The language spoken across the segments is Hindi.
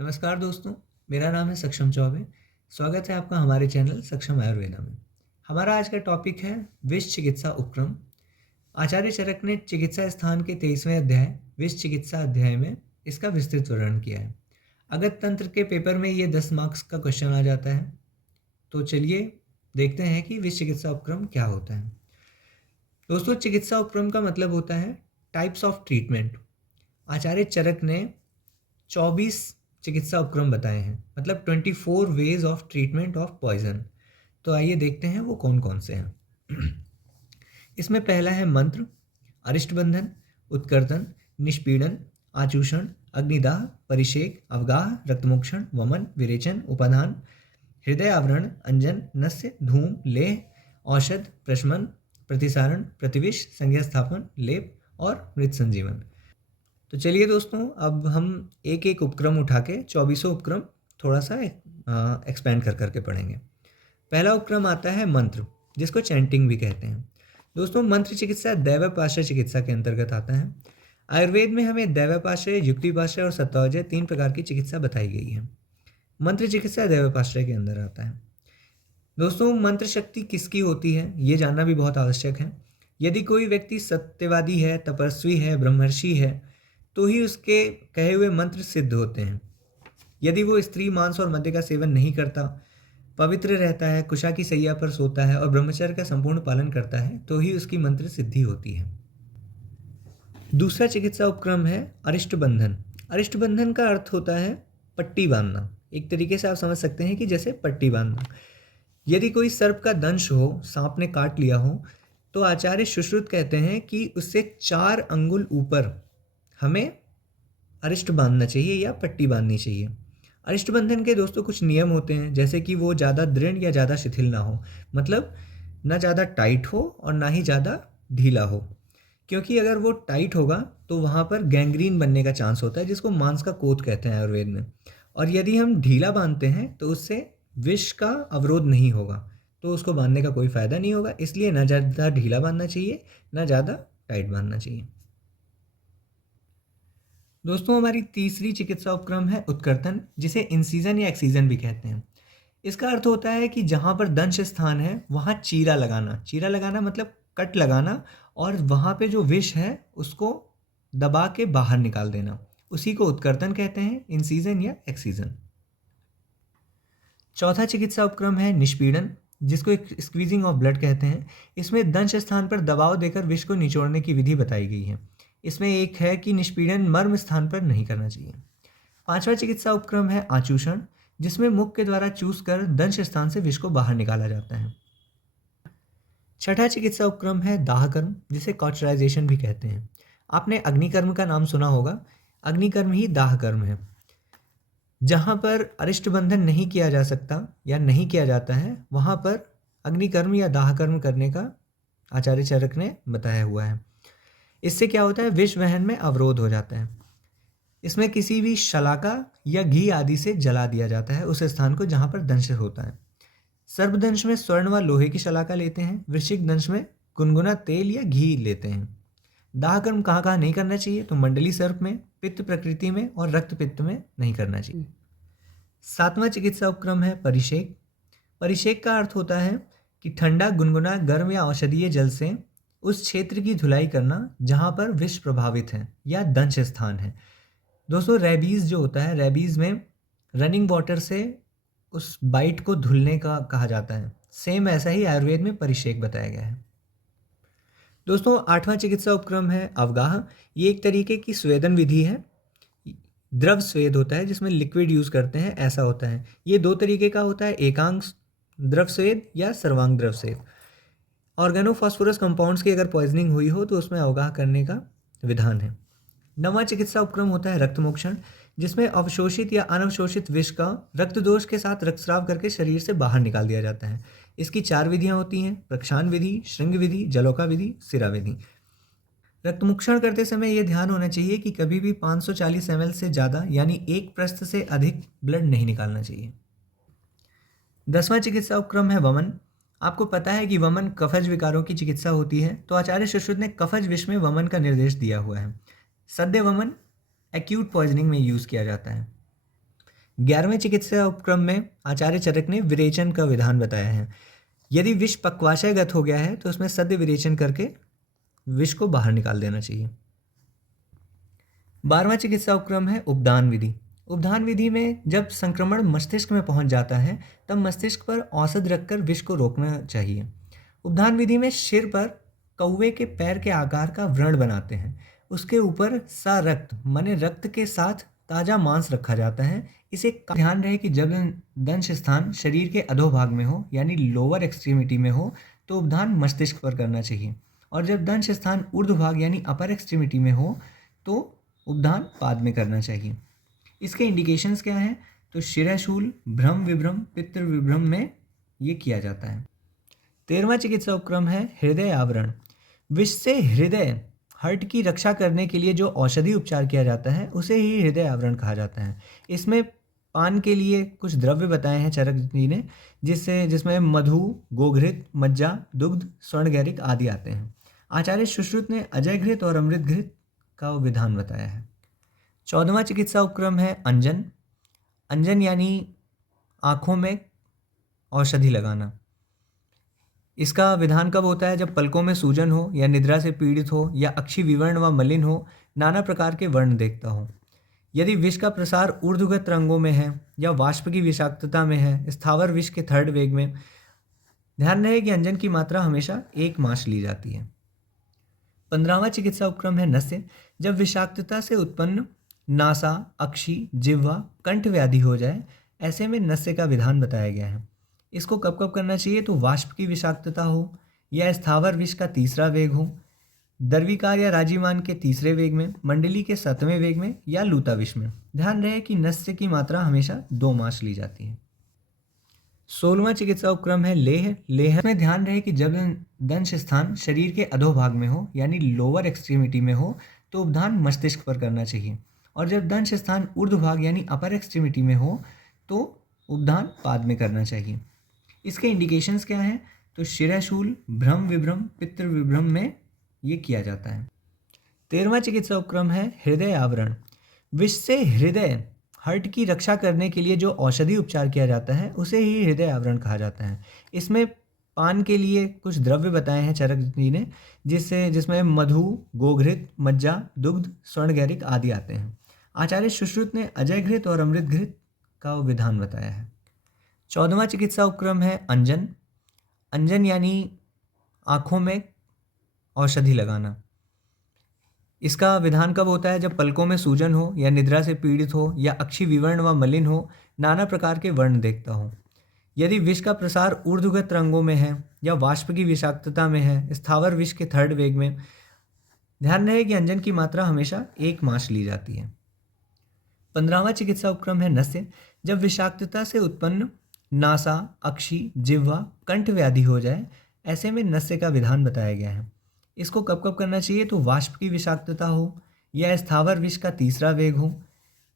नमस्कार दोस्तों, मेरा नाम है सक्षम चौबे। स्वागत है आपका हमारे चैनल सक्षम आयुर्वेदा में। हमारा आज का टॉपिक है विष चिकित्सा उपक्रम। आचार्य चरक ने चिकित्सा स्थान के 23वें अध्याय विष चिकित्सा अध्याय में इसका विस्तृत वर्णन किया है। अगस्त तंत्र के पेपर में ये 10 मार्क्स का क्वेश्चन आ जाता है। तो चलिए देखते हैं कि विष चिकित्सा उपक्रम क्या होता है। दोस्तों, चिकित्सा उपक्रम का मतलब होता है types of treatment. Acharya Charak ने 24 चिकित्सा उपक्रम बताए हैं, मतलब 24 ways of treatment of poison. तो आइए देखते हैं वो कौन कौन से हैं। इसमें पहला है मंत्र, अरिष्ट बंधन, उत्कर्तन, निष्पीड़न, आचूषण, अग्निदाह, परिषेक, अवगाह, रक्तमोक्षण, वमन, विरेचन, उपादान, हृदय आवरण, अंजन, नस्य, धूम, लेह, औषध, प्रशमन, प्रतिसारण, प्रतिविष, संज्ञा स्थापन, लेप और मृत संजीवन। तो चलिए दोस्तों, अब हम एक एक उपक्रम उठा के 24 उपक्रम थोड़ा सा एक्सपेंड कर करके पढ़ेंगे। पहला उपक्रम आता है मंत्र, जिसको चैंटिंग भी कहते हैं। दोस्तों, मंत्र चिकित्सा दैवपाश्रय चिकित्सा के अंतर्गत आता है। आयुर्वेद में हमें दैवपाश्रय, युक्तिपाश्रय और सत्तावजय 3 प्रकार की चिकित्सा बताई गई है। मंत्र चिकित्सा दैवपाश्रय के अंदर आता है। दोस्तों, मंत्र शक्ति किसकी होती है ये जानना भी बहुत आवश्यक है। यदि कोई व्यक्ति सत्यवादी है, तपस्वी है, ब्रह्मर्षि है, तो ही उसके कहे हुए मंत्र सिद्ध होते हैं। यदि वो स्त्री मांस और मद्य का सेवन नहीं करता, पवित्र रहता है, कुशा की सैया पर सोता है और ब्रह्मचर्य का संपूर्ण पालन करता है, तो ही उसकी मंत्र सिद्धि होती है। दूसरा चिकित्सा उपक्रम है अरिष्ट बंधन। अरिष्ट बंधन का अर्थ होता है पट्टी बांधना। एक तरीके से आप समझ सकते हैं कि जैसे पट्टी बांधना। यदि कोई सर्प का दंश हो, सांप ने काट लिया हो, तो आचार्य सुश्रुत कहते हैं कि उससे 4 अंगुल ऊपर हमें अरिष्ट बांधना चाहिए या पट्टी बांधनी चाहिए। अरिष्ट बंधन के दोस्तों कुछ नियम होते हैं, जैसे कि वो ज़्यादा दृढ़ या ज़्यादा शिथिल ना हो, मतलब ना ज़्यादा टाइट हो और ना ही ज़्यादा ढीला हो, क्योंकि अगर वो टाइट होगा तो वहाँ पर गैंग्रीन बनने का चांस होता है, जिसको मांस का कोत कहते हैं आयुर्वेद में। और यदि हम ढीला बांधते हैं तो उससे विष का अवरोध नहीं होगा, तो उसको बांधने का कोई फ़ायदा नहीं होगा। इसलिए ना ज़्यादा ढीला बांधना चाहिए, ना ज़्यादा टाइट बांधना चाहिए। दोस्तों, हमारी तीसरी चिकित्सा उपक्रम है उत्कर्तन, जिसे इंसीजन या एक्सीजन भी कहते हैं। इसका अर्थ होता है कि जहाँ पर दंश स्थान है वहाँ चीरा लगाना। चीरा लगाना मतलब कट लगाना, और वहाँ पे जो विष है उसको दबा के बाहर निकाल देना। उसी को उत्कर्तन कहते हैं, इंसीजन या एक्सीजन। चौथा चिकित्सा उपक्रम है निष्पीड़न, जिसको एक स्क्वीजिंग ऑफ ब्लड कहते हैं। इसमें दंश स्थान पर दबाव देकर विष को निचोड़ने की विधि बताई गई है। इसमें एक है कि निष्पीड़न मर्म स्थान पर नहीं करना चाहिए। पांचवा चिकित्सा उपक्रम है आचूषण, जिसमें मुख के द्वारा चूस कर दंश स्थान से विष को बाहर निकाला जाता है। छठा चिकित्सा उपक्रम है दाहकर्म, जिसे कॉचराइजेशन भी कहते हैं। आपने अग्निकर्म का नाम सुना होगा। अग्निकर्म ही दाहकर्म है। जहाँ पर अरिष्ट बंधन नहीं किया जा सकता या नहीं किया जाता है, वहाँ पर अग्निकर्म या दाहकर्म करने का आचार्य चरक ने बताया हुआ है। इससे क्या होता है, विष वहन में अवरोध हो जाता है। इसमें किसी भी शलाका या घी आदि से जला दिया जाता है उस स्थान को जहाँ पर दंश होता है। सर्पदंश में स्वर्ण व लोहे की शलाका लेते हैं। वृश्चिक दंश में गुनगुना तेल या घी लेते हैं। दाहकर्म कहाँ कहाँ नहीं करना चाहिए, तो मंडली सर्प में, पित्त प्रकृति में और रक्त पित्त में नहीं करना चाहिए। सातवां चिकित्सा उपक्रम है परिषेक। परिषेक का अर्थ होता है कि ठंडा, गुनगुना, गर्म या औषधीय जल से उस क्षेत्र की धुलाई करना जहाँ पर विष प्रभावित है या दंश स्थान है। दोस्तों, रेबीज़ जो होता है, रेबीज़ में रनिंग वाटर से उस बाइट को धुलने का कहा जाता है। सेम ऐसा ही आयुर्वेद में परिषेक बताया गया है। दोस्तों, आठवां चिकित्सा उपक्रम है अवगाह। ये एक तरीके की स्वेदन विधि है। द्रव स्वेद होता है जिसमें लिक्विड यूज़ करते हैं, ऐसा होता है। ये 2 तरीके का होता है, एकांग द्रव स्वेद या सर्वांग द्रव स्वेद। ऑर्गेनोफॉस्फोरस कंपाउंड्स की अगर पॉइजनिंग हुई हो तो उसमें अवगाह करने का विधान है। नवा चिकित्सा उपक्रम होता है रक्तमोक्षण, जिसमें अवशोषित या अनवशोषित विष का रक्त दोष के साथ रक्तस्राव करके शरीर से बाहर निकाल दिया जाता है। इसकी 4 विधियां होती हैं, प्रक्षालन विधि, श्रृंग विधि, जलोका विधि, सिरा विधि। रक्तमोक्षण करते समय यह ध्यान होना चाहिए कि कभी भी 540 ml से ज़्यादा यानी 1 प्रस्थ से अधिक ब्लड नहीं निकालना चाहिए। 10वां चिकित्सा उपक्रम है वमन। आपको पता है कि वमन कफज विकारों की चिकित्सा होती है, तो आचार्य सुश्रुत ने कफज विष में वमन का निर्देश दिया हुआ है। सद्य वमन एक्यूट पॉइजनिंग में यूज़ किया जाता है। 11वें चिकित्सा उपक्रम में आचार्य चरक ने विरेचन का विधान बताया है। यदि विष पक्वाशयगत हो गया है तो उसमें सद्य विरेचन करके विष को बाहर निकाल देना चाहिए। 12वां चिकित्सा उपक्रम है उपदान विधि। उपदान विधि में जब संक्रमण मस्तिष्क में पहुंच जाता है तब मस्तिष्क पर औषध रखकर विष को रोकना चाहिए। उपदान विधि में सिर पर कौवे के पैर के आकार का व्रण बनाते हैं, उसके ऊपर सा रक्त माने रक्त के साथ ताजा मांस रखा जाता है। इसे ध्यान रहे कि जब दंश स्थान शरीर के अधोभाग में हो यानी लोअर एक्सट्रीमिटी में हो तो उपदान मस्तिष्क पर करना चाहिए, और जब दंश स्थान ऊर्ध्वभाग यानी अपर एक्सट्रीमिटी में हो तो उपदान पाद में करना चाहिए। इसके इंडिकेशंस क्या हैं? तो शिराशूल, भ्रम विभ्रम, पित्त विभ्रम में ये किया जाता है। 13वां चिकित्सा उपक्रम है हृदय आवरण। विष से हृदय हार्ट की रक्षा करने के लिए जो औषधि उपचार किया जाता है उसे ही हृदय आवरण कहा जाता है। इसमें पान के लिए कुछ द्रव्य बताए हैं चरक जी ने, जिसमें मधु, गोघृत, मज्जा, दुग्ध, स्वर्णगैरिक आदि आते हैं। आचार्य सुश्रुत ने अजय घृत और अमृत घृत का विधान बताया है। 14वां चिकित्सा उपक्रम है अंजन। अंजन यानी आँखों में औषधि लगाना। इसका विधान कब होता है? जब पलकों में सूजन हो या निद्रा से पीड़ित हो या अक्षि विवर्ण व मलिन हो, नाना प्रकार के वर्ण देखता हो। यदि विष का प्रसार ऊर्ध्वगत रंगों में है या वाष्प की विषाक्तता में है, स्थावर विष के थर्ड वेग में, ध्यान रहे कि अंजन की मात्रा हमेशा 1 मास ली जाती है। 15वां चिकित्सा उपक्रम है नस्य। जब विषाक्तता से उत्पन्न नासा, अक्षि, जिह्वा, कंठ व्याधि हो जाए, ऐसे में नस्य का विधान बताया गया है। इसको कब कब करना चाहिए? तो वाष्प की विषाक्तता हो या स्थावर विष का तीसरा वेग हो, दर्विकार या राजीमान के तीसरे वेग में, मंडली के 7वें वेग में या लूता विष में। ध्यान रहे कि नस्य की मात्रा हमेशा 2 मास ली जाती है। 16वां चिकित्सा उपक्रम है लेह। लेह में ध्यान रहे कि जब दंश स्थान शरीर के अधोभाग में हो यानी लोअर एक्सट्रीमिटी में हो तो उपदान मस्तिष्क पर करना चाहिए, और जब दंश स्थान ऊर्ध्वभाग यानी अपर एक्सट्रीमिटी में हो तो उपदान पाद में करना चाहिए। इसके इंडिकेशंस क्या हैं? तो शिराशूल, भ्रम विभ्रम, पित्त विभ्रम में ये किया जाता है। 13वां चिकित्सा उपक्रम है हृदय आवरण। विष से हृदय हार्ट की रक्षा करने के लिए जो औषधि उपचार किया जाता है उसे ही हृदय आवरण कहा जाता है। इसमें पान के लिए कुछ द्रव्य बताए हैं चरक जी ने, जिसमें मधु, गोघृत, मज्जा, दुग्ध, स्वर्णगैरिक आदि आते हैं। आचार्य सुश्रुत ने अजय घृत और अमृत घृत का विधान बताया है। 14वां चिकित्सा उपक्रम है अंजन। अंजन यानी आँखों में औषधि लगाना। इसका विधान कब होता है? जब पलकों में सूजन हो या निद्रा से पीड़ित हो या अक्षि विवर्ण व मलिन हो, नाना प्रकार के वर्ण देखता हो। यदि विष का प्रसार ऊर्ध्वगत रंगों में है या वाष्प की विषाक्तता में है, स्थावर विष के थर्ड वेग में, ध्यान रहे कि अंजन की मात्रा हमेशा 1 मास ली जाती है। 15वां चिकित्सा उपक्रम है नस्य। जब विषाक्तता से उत्पन्न नासा, अक्षि, जिह्वा, कंठ व्याधि हो जाए, ऐसे में नस्य का विधान बताया गया है। इसको कब कब करना चाहिए? तो वाष्प की विषाक्तता हो या स्थावर विष का तीसरा वेग हो,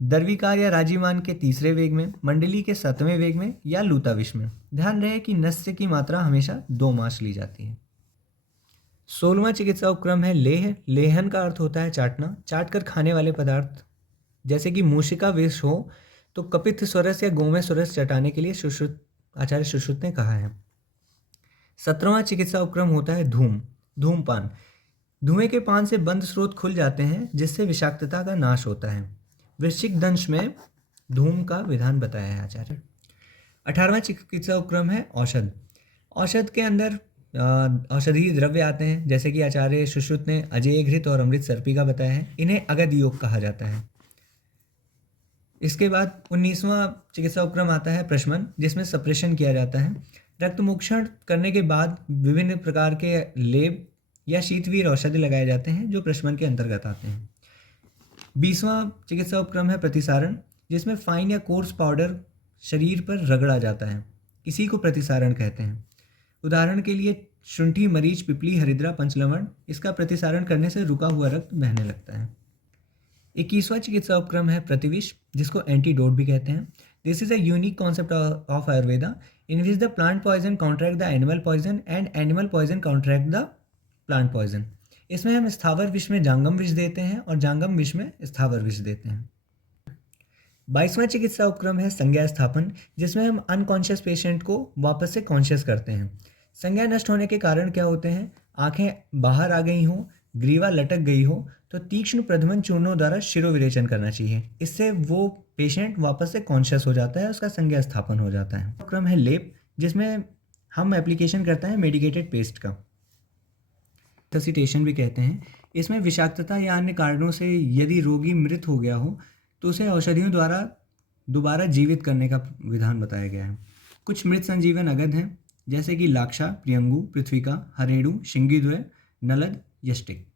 दर्विकार या राजीमान के तीसरे वेग में, मंडली के 7वें वेग में या लूता विष में। ध्यान रहे कि नस्य की मात्रा हमेशा 2 मास ली जाती है। 16वां चिकित्सा उपक्रम है लेह। लेहन का अर्थ होता है चाटना। चाट कर खाने वाले पदार्थ जैसे कि मूषिका विष हो तो कपित्थ स्वरस या गोमय स्वरस चटाने के लिए आचार्य सुश्रुत ने कहा है। 17वां चिकित्सा उपक्रम होता है धूमपान। धुएं के पान से बंद स्रोत खुल जाते हैं जिससे विषाक्तता का नाश होता है। वृश्चिक दंश में धूम का विधान बताया है आचार्य। 18वां चिकित्सा उपक्रम है औषध। औषध के अंदर औषधीय द्रव्य आते हैं, जैसे कि आचार्य सुश्रुत ने अजय घृत और अमृत सर्पी का बताया है। इन्हें अगध योग कहा जाता है। इसके बाद 19वां चिकित्सा उपक्रम आता है प्रशमन, जिसमें सप्रेशन किया जाता है। रक्त मोक्षण करने के बाद विभिन्न प्रकार के लेप या शीतवीर औषधि लगाए जाते हैं जो प्रशमन के अंतर्गत आते हैं। 20वां चिकित्सा उपक्रम है प्रतिसारण, जिसमें फाइन या कोर्स पाउडर शरीर पर रगड़ा जाता है, इसी को प्रतिसारण कहते हैं। उदाहरण के लिए शुंठी, मरीच, पिपली, हरिद्रा, पंचलवण, इसका प्रतिसारण करने से रुका हुआ रक्त बहने लगता है। 21वां चिकित्सा उपक्रम है प्रतिविष, जिसको एंटीडोट भी कहते हैं। This is a unique concept of Ayurveda in which the plant poison counteract the animal poison and animal poison counteract the plant poison. इसमें हम स्थावर विष में जांगम विष देते हैं और जांगम विष में स्थावर विष देते हैं। 22वां चिकित्सा उपक्रम है संज्ञा स्थापन, जिसमें हम अनकॉन्शियस पेशेंट को वापस से कॉन्शियस करते हैं। संज्ञा नष्ट होने के कारण क्या होते हैं? आंखें बाहर आ गई हों, ग्रीवा लटक गई हो, तो तीक्ष्ण प्रधमन चूर्णों द्वारा शिरोविरेचन करना चाहिए। इससे वो पेशेंट वापस से कॉन्शियस हो जाता है, उसका संज्ञा स्थापन हो जाता है। उपक्रम है लेप, जिसमें हम एप्लीकेशन करते हैं मेडिकेटेड पेस्ट का, रिससिटेशन भी कहते हैं। इसमें विषाक्तता या अन्य कारणों से यदि रोगी मृत हो गया हो तो उसे औषधियों द्वारा दोबारा जीवित करने का विधान बताया गया है। कुछ मृत संजीवन अगध हैं, जैसे कि लाक्षा, प्रियंगु, पृथ्विका, हरेणु, शिंगीद्वय, नलद, यष्टिक।